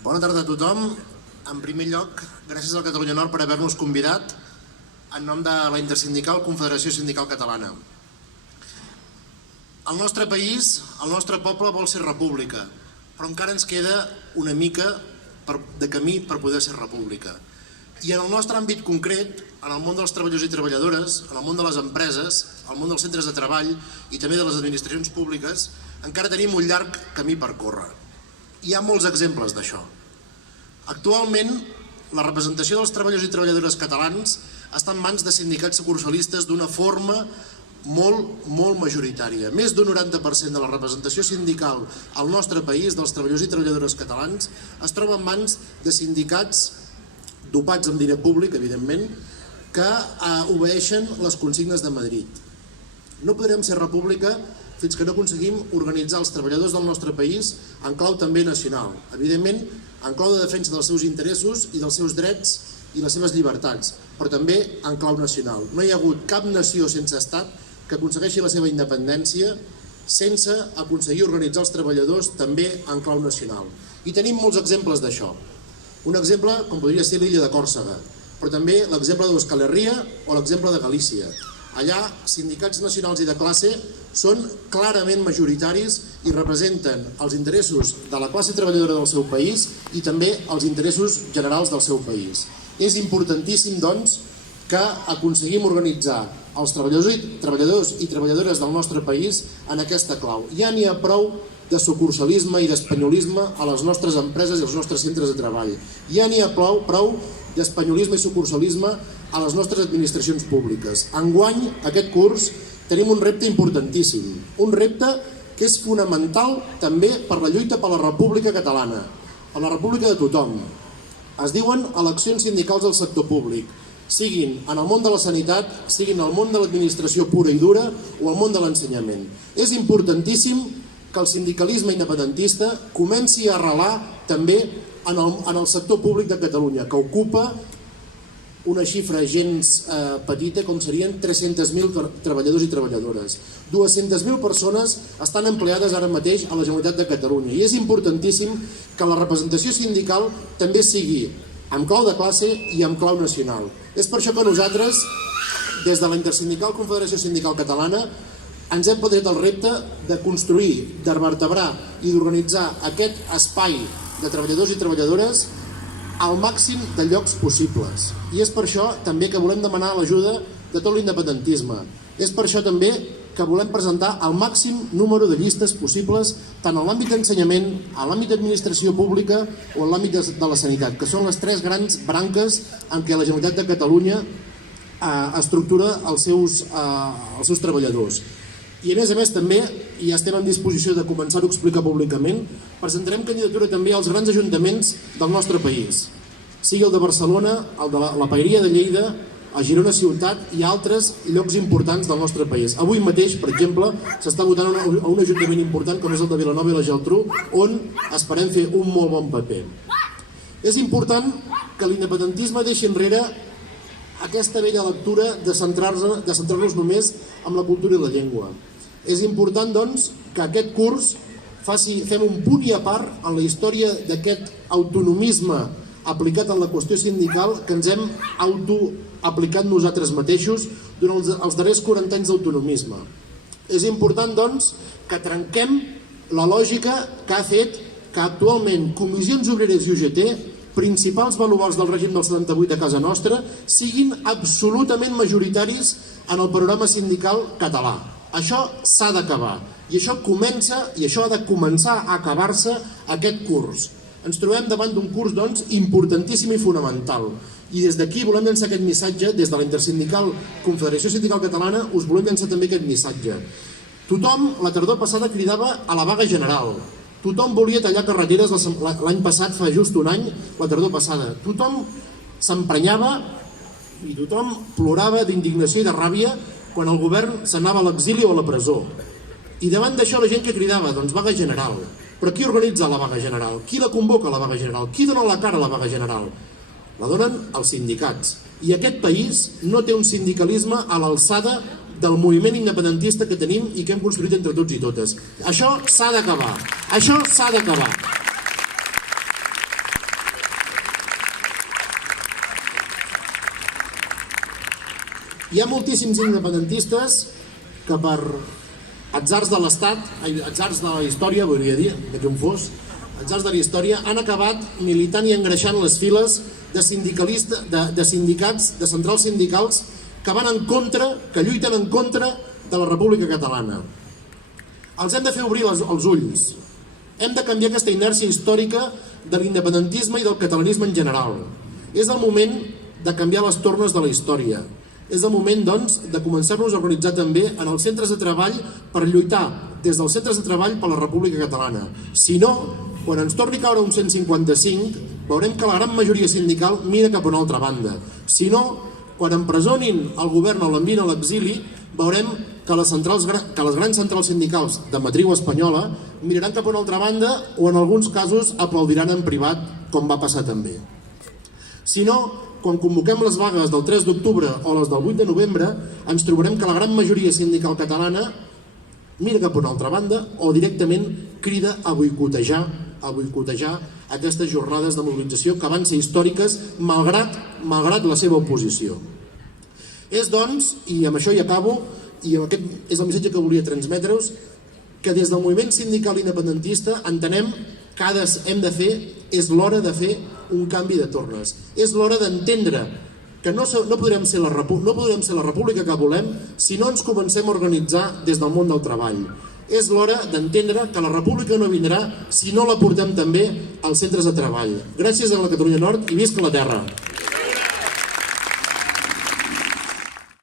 Bona tarda a tothom. En primer lloc, gràcies al Catalunya Nord per haver-nos convidat en nom de la Intersindical Confederació Sindical Catalana. El nostre país, el nostre poble vol ser república, però encara ens queda una mica de camí per poder ser república. I en el nostre àmbit concret, en el món dels treballadors i treballadores, en el món de les empreses, el món dels centres de treball i també de les administracions públiques, encara tenim un llarg camí per córrer. Hi ha molts exemples d'això. Actualment, la representació dels treballadors i treballadores catalans està en mans de sindicats sucursalistes d'una forma molt majoritària. Més d'un 90% de la representació sindical al nostre país, dels treballadors i treballadores catalans, es troba en mans de sindicats dopats amb diner públic, evidentment, que obeeixen les consignes de Madrid. No podrem ser república fins que no aconseguim organitzar els treballadors del nostre país en clau també nacional. Evidentment, en clau de defensa dels seus interessos i dels seus drets i les seves llibertats, però també en clau nacional. No hi ha hagut cap nació sense estat que aconsegueixi la seva independència sense aconseguir organitzar els treballadors també en clau nacional. I tenim molts exemples d'això. Un exemple, com podria ser l'illa de Còrsega, però també l'exemple d'Euskal Herria o l'exemple de Galícia. Allà, sindicats nacionals i de classe són clarament majoritaris i representen els interessos de la classe treballadora del seu país i també els interessos generals del seu país. És importantíssim, doncs, que aconseguim organitzar els treballadors i treballadores del nostre país en aquesta clau. Ja n'hi ha prou de sucursalisme i d'espanyolisme a les nostres empreses i als nostres centres de treball. Ja n'hi ha prou d'espanyolisme i sucursalisme a les nostres administracions públiques. Enguany, aquest curs, tenim un repte importantíssim, un repte que és fonamental també per la lluita per la República Catalana, per la República de tothom. Es diuen eleccions sindicals al sector públic, siguin en el món de la sanitat, siguin en el món de l'administració pura i dura o el món de l'ensenyament. És importantíssim que el sindicalisme independentista comenci a arrelar també en el sector públic de Catalunya, que ocupa una xifra gens petita com serien 300.000 treballadors i treballadores. 200.000 persones estan empleades ara mateix a la Generalitat de Catalunya i és importantíssim que la representació sindical també sigui amb clau de classe i amb clau nacional. És per això que nosaltres, des de la Intersindical Confederació Sindical Catalana, ens hem plantejat el repte de construir, de vertebrar i d'organitzar aquest espai de treballadors i treballadores al màxim de llocs possibles. I és per això també que volem demanar l'ajuda de tot l'independentisme. És per això també que volem presentar el màxim número de llistes possibles tant en l'àmbit d'ensenyament, en l'àmbit d'administració pública o en l'àmbit de la sanitat, que són les tres grans branques en què la Generalitat de Catalunya estructura els seus treballadors. I a més també, i ja estem en disposició de començar-ho a explicar públicament, presentarem candidatura també als grans ajuntaments del nostre país, sigui el de Barcelona, el de la Paeria de Lleida, a Girona Ciutat i altres llocs importants del nostre país. Avui mateix, per exemple, s'està votant a un ajuntament important com és el de Vilanova i la Geltrú, on esperem fer un molt bon paper. És important que l'independentisme deixi enrere aquesta vella lectura de centrar-nos només en la cultura i la llengua. És important, doncs, que aquest curs fem un punt i a part en la història d'aquest autonomisme aplicat en la qüestió sindical que ens hem autoaplicat nosaltres mateixos durant els darrers 40 anys d'autonomisme. És important, doncs, que trenquem la lògica que ha fet que actualment Comissions Obreres i UGT, principals baluards del règim del 78 a casa nostra, siguin absolutament majoritaris en el panorama sindical català. Això s'ha d'acabar i això ha de començar a acabar-se aquest curs. Ens trobem davant d'un curs, doncs, importantíssim i fonamental. I des d'aquí volem llançar aquest missatge, des de la Intersindical Confederació Sindical Catalana, us volem llançar també aquest missatge. Tothom, la tardor passada, cridava a la vaga general. Tothom volia tallar carreteres l'any passat, fa just un any, la tardor passada. Tothom s'emprenyava i tothom plorava d'indignació i de ràbia quan el govern s'anava a l'exili o a la presó. I davant d'això la gent que cridava, doncs vaga general. Però qui organitza la vaga general? Qui la convoca la vaga general? Qui dona la cara a la vaga general? La donen els sindicats. I aquest país no té un sindicalisme a l'alçada del moviment independentista que tenim i que hem construït entre tots i totes. Això s'ha d'acabar. Això s'ha d'acabar. Hi ha moltíssims independentistes que per atzars de l'Estat, atzars de la història, volia dir, de on fos, atzars de la història, han acabat militant i engreixant les files de sindicalistes, de sindicats, de centrals sindicals que van en contra, que lluiten en contra de la República Catalana. Els hem de fer obrir els ulls. Hem de canviar aquesta inèrcia històrica de l'independentisme i del catalanisme en general. És el moment de canviar les tornes de la història. És el moment, doncs, de començar-nos a organitzar també en els centres de treball per lluitar des dels centres de treball per la República Catalana. Si no, quan ens torni a caure un 155, veurem que la gran majoria sindical mira cap a una altra banda. Si no, quan empresonin el govern o l'envien a l'exili, veurem que les grans centrals sindicals de matriu espanyola miraran cap a una altra banda o en alguns casos aplaudiran en privat, com va passar també. Si no, quan convoquem les vagues del 3 d'octubre o les del 8 de novembre, ens trobarem que la gran majoria sindical catalana mira cap a una altra banda o directament crida a boicotejar aquestes jornades de mobilització que van ser històriques malgrat la seva oposició. És, doncs, i amb això hi acabo, i aquest és el missatge que volia transmetre-us, que des del moviment sindical independentista entenem que hem de fer, és l'hora de fer un canvi de tornes. És l'hora d'entendre que no podrem ser la república que volem si no ens comencem a organitzar des del món del treball. És l'hora d'entendre que la república no vindrà si no la portem també als centres de treball. Gràcies a la Catalunya Nord i visca la terra!